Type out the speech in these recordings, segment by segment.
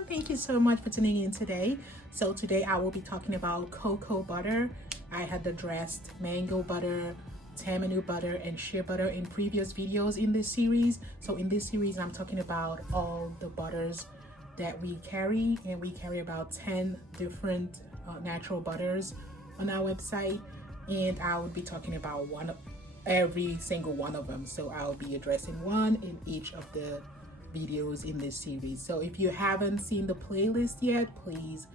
everyone, thank you so much for tuning in today. So today I will be talking about cocoa butter. I had addressed mango butter, tamarind butter, and shea butter in previous videos in this series. So in this series I'm talking about all the butters that we carry, and we carry about 10 different natural butters on our website, and I will be talking about every single one of them. So I'll be addressing one in each of the videos in this series. So if you haven't seen the playlist yet, please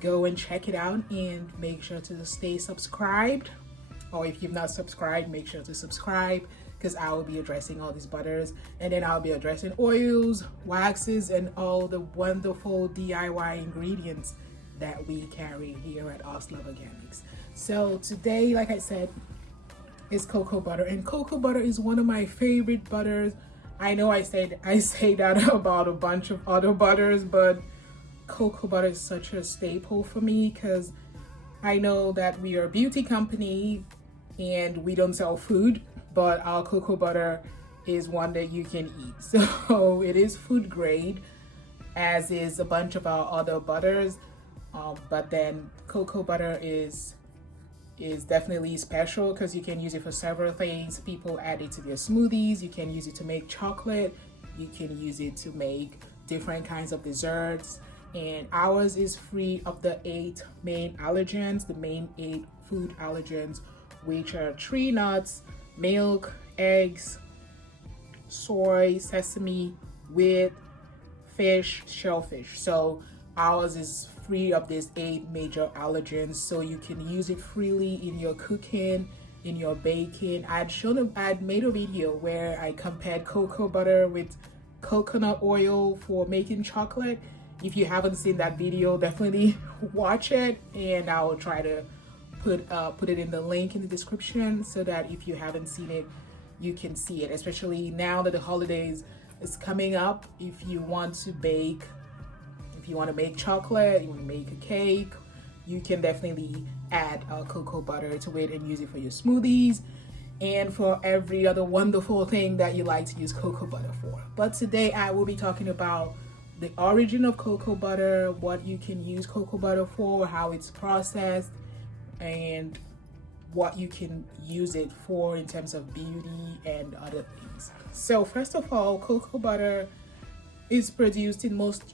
go and check it out and make sure to stay subscribed. Or if you've not subscribed, make sure to subscribe, because I will be addressing all these butters, and then I'll be addressing oils, waxes, and all the wonderful DIY ingredients that we carry here at Oslove Organics. So today, like I said, is cocoa butter, and cocoa butter is one of my favorite butters. I know I say that about a bunch of other butters, but cocoa butter is such a staple for me, because I know that we are a beauty company and we don't sell food, but our cocoa butter is one that you can eat. So it is food grade, as is a bunch of our other butters, but then cocoa butter is definitely special because you can use it for several things. People add it to their smoothies. You can use it to make chocolate. You can use it to make different kinds of desserts. And ours is free of the 8 main allergens, the main 8 food allergens, which are tree nuts, milk, eggs, soy, sesame, wheat, fish, shellfish. So ours is free of these 8 major allergens, so you can use it freely in your cooking, in your baking. I'd made a video where I compared cocoa butter with coconut oil for making chocolate. If you haven't seen that video, definitely watch it, and I'll try to put it in the link in the description, so that if you haven't seen it, you can see it, especially now that the holidays is coming up. If you want to bake, if you want to make chocolate, you want to make a cake, you can definitely add cocoa butter to it and use it for your smoothies and for every other wonderful thing that you like to use cocoa butter for. But today I will be talking about the origin of cocoa butter, what you can use cocoa butter for, how it's processed, and what you can use it for in terms of beauty and other things. So first of all, cocoa butter is produced in mostly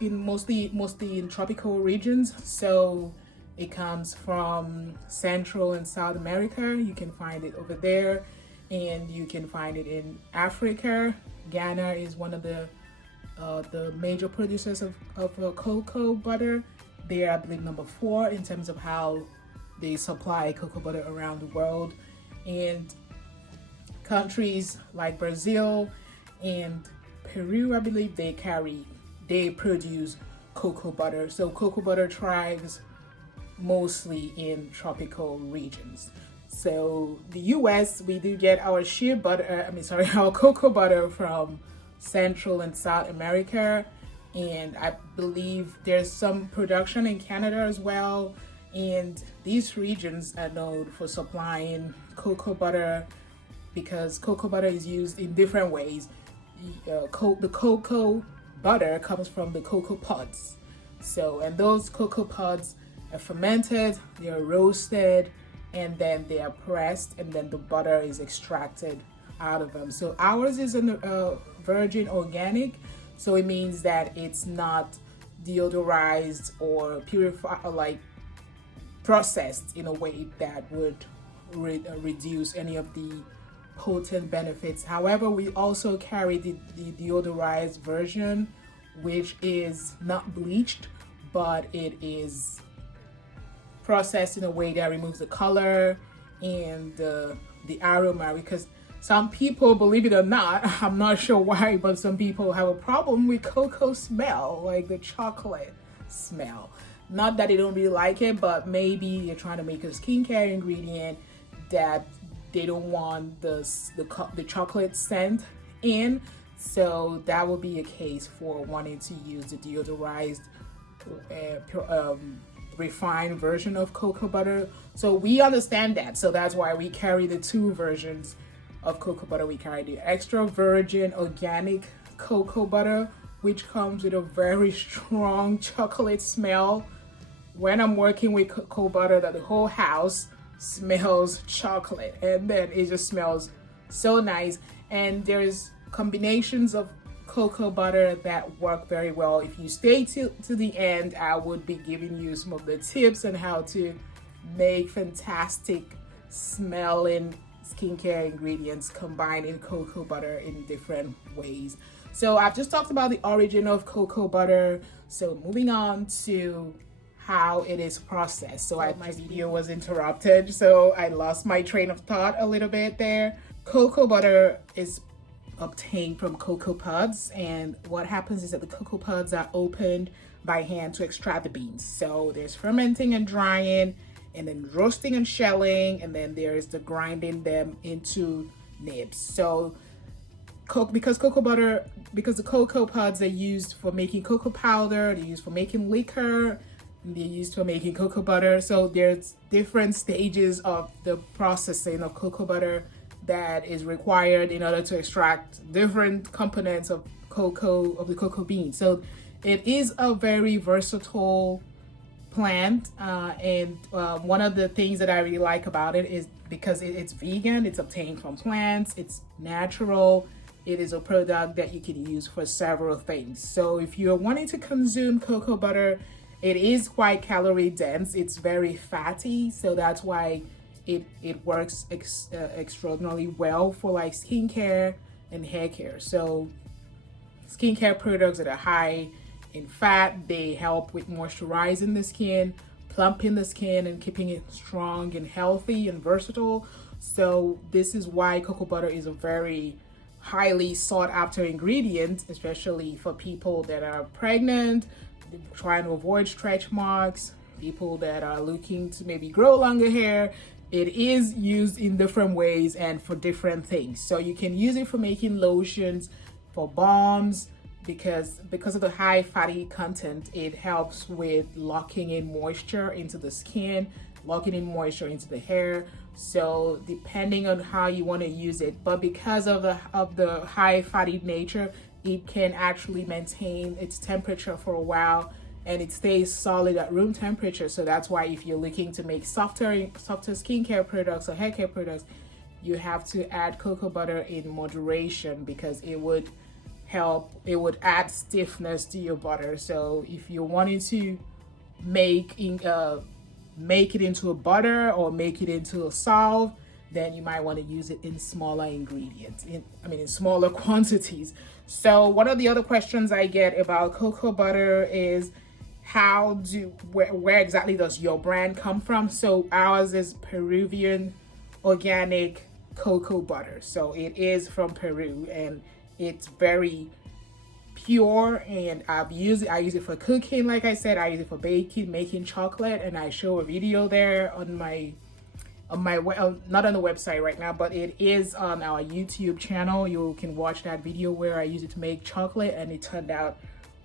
in tropical regions. So it comes from Central and South America. You can find it over there, and you can find it in Africa. Ghana is one of the major producers of cocoa butter. They are, I believe, number 4 in terms of how they supply cocoa butter around the world. And countries like Brazil and Peru, I believe, they produce cocoa butter. So cocoa butter thrives mostly in tropical regions. So the US, we do get our our cocoa butter from Central and South America, and I believe there's some production in Canada as well. And these regions are known for supplying cocoa butter because cocoa butter is used in different ways. The cocoa butter comes from the cocoa pods. And those cocoa pods are fermented, they are roasted, and then they are pressed, and then the butter is extracted out of them. So ours is a virgin organic, so it means that it's not deodorized or purified, or like processed in a way that would reduce any of the potent benefits. However, we also carry the deodorized version, which is not bleached, but it is processed in a way that removes the color and the aroma, because some people, believe it or not, I'm not sure why, but some people have a problem with cocoa smell, like the chocolate smell. Not that they don't really like it, but maybe you're trying to make a skincare ingredient that they don't want the chocolate scent in. So that will be a case for wanting to use the deodorized refined version of cocoa butter. So we understand that. So that's why we carry the 2 versions of cocoa butter. We carry the extra virgin organic cocoa butter, which comes with a very strong chocolate smell. When I'm working with cocoa butter, that the whole house smells chocolate, and then it just smells so nice. And there's combinations of cocoa butter that work very well. If you stay to the end, I would be giving you some of the tips on how to make fantastic smelling skincare ingredients combining cocoa butter in different ways. So I've just talked about the origin of cocoa butter. So moving on to how it is processed. So my video was interrupted, so I lost my train of thought a little bit there. Cocoa butter is obtained from cocoa pods, and what happens is that the cocoa pods are opened by hand to extract the beans. So there's fermenting and drying, and then roasting and shelling, and then there's the grinding them into nibs. So because the cocoa pods are used for making cocoa powder, they're used for making liquor, they're used for making cocoa butter. So there's different stages of the processing of cocoa butter that is required in order to extract different components of the cocoa bean. So it is a very versatile plant, and one of the things that I really like about it is because it's vegan, it's obtained from plants, it's natural, it is a product that you can use for several things. So if you're wanting to consume cocoa butter, it is quite calorie dense, it's very fatty, so that's why it works extraordinarily well for like skincare and hair care. So skincare products that are high in fat, they help with moisturizing the skin, plumping the skin, and keeping it strong and healthy and versatile. So this is why cocoa butter is a very highly sought after ingredient, especially for people that are pregnant, trying to avoid stretch marks, people that are looking to maybe grow longer hair. It is used in different ways and for different things. So you can use it for making lotions, for balms, because of the high fatty content, it helps with locking in moisture into the skin, locking in moisture into the hair. So depending on how you want to use it, but because of the high fatty nature, it can actually maintain its temperature for a while, and it stays solid at room temperature. So that's why if you're looking to make softer skincare products or hair care products, you have to add cocoa butter in moderation, because it would add stiffness to your butter. So if you're wanting to make it into a butter or make it into a salve, then you might want to use it in smaller ingredients, in smaller quantities. So one of the other questions I get about cocoa butter is where exactly does your brand come from? So ours is Peruvian organic cocoa butter. So it is from Peru, and it's very pure, and I use it for cooking. Like I said, I use it for baking, making chocolate, and I show a video there on my not on the website right now, but it is on our YouTube channel. You can watch that video where I use it to make chocolate, and it turned out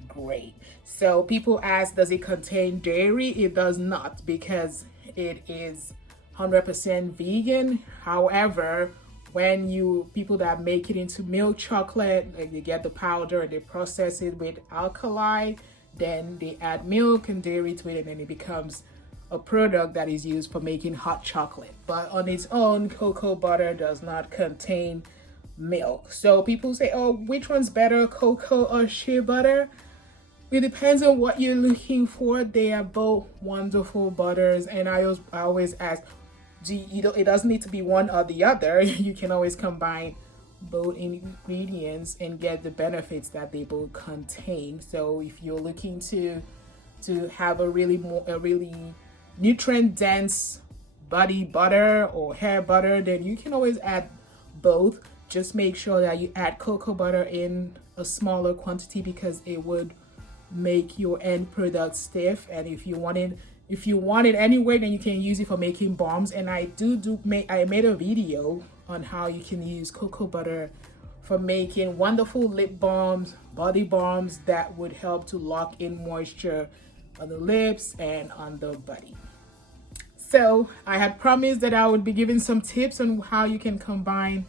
great. So people ask, does it contain dairy? It does not, because it is 100% vegan. However, when people that make it into milk chocolate, like they get the powder and they process it with alkali, then they add milk and dairy to it, and then it becomes a product that is used for making hot chocolate. But on its own, cocoa butter does not contain milk. So people say, oh, which one's better, cocoa or shea butter? It depends on what you're looking for. They are both wonderful butters, and I always ask, it doesn't need to be one or the other. You can always combine both ingredients and get the benefits that they both contain. So if you're looking to have a really nutrient dense body butter or hair butter, then you can always add both. Just make sure that you add cocoa butter in a smaller quantity, because it would make your end product stiff. And if you want it anyway, then you can use it for making balms. And I made a video on how you can use cocoa butter for making wonderful lip balms, body balms that would help to lock in moisture on the lips and on the body. So I had promised that I would be giving some tips on how you can combine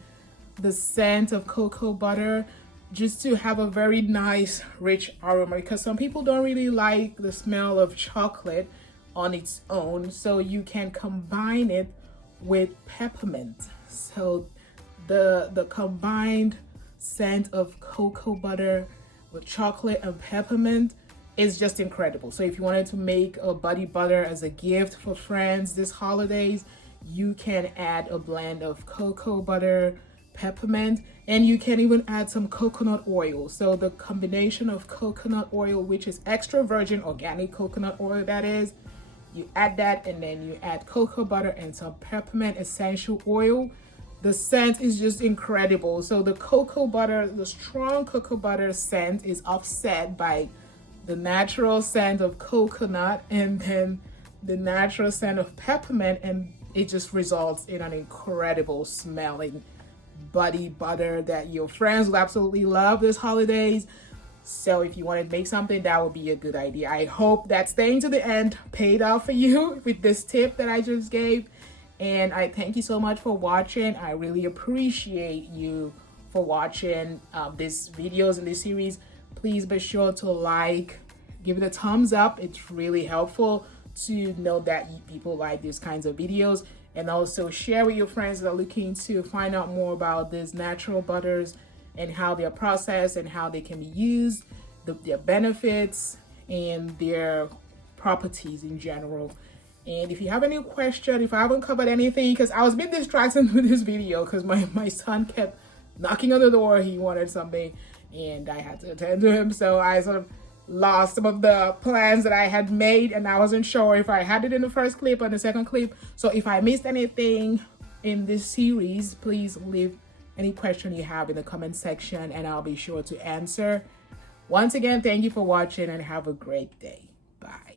the scent of cocoa butter just to have a very nice rich aroma, because some people don't really like the smell of chocolate on its own, so you can combine it with peppermint. So the combined scent of cocoa butter with chocolate and peppermint is just incredible. So if you wanted to make a body butter as a gift for friends this holidays, you can add a blend of cocoa butter, peppermint, and you can even add some coconut oil. So the combination of coconut oil, which is extra virgin organic coconut oil, that is, you add that, and then you add cocoa butter and some peppermint essential oil. The scent is just incredible. So the cocoa butter, the strong cocoa butter scent is offset by the natural scent of coconut and then the natural scent of peppermint, and it just results in an incredible smelling body butter that your friends will absolutely love this holidays. So if you want to make something, that would be a good idea. I hope that staying to the end paid off for you with this tip that I just gave. And I thank you so much for watching. I really appreciate you for watching these videos in this series. Please be sure to like, give it a thumbs up. It's really helpful to know that people like these kinds of videos. And also share with your friends that are looking to find out more about these natural butters and how they're processed and how they can be used, their benefits and their properties in general. And if you have any question, if I haven't covered anything, because I was a bit distracted with this video because my son kept knocking on the door. He wanted something and I had to attend to him. So I sort of lost some of the plans that I had made, and I wasn't sure if I had it in the first clip or the second clip. So if I missed anything in this series, please leave any question you have in the comment section and I'll be sure to answer. Once again, thank you for watching and have a great day. Bye.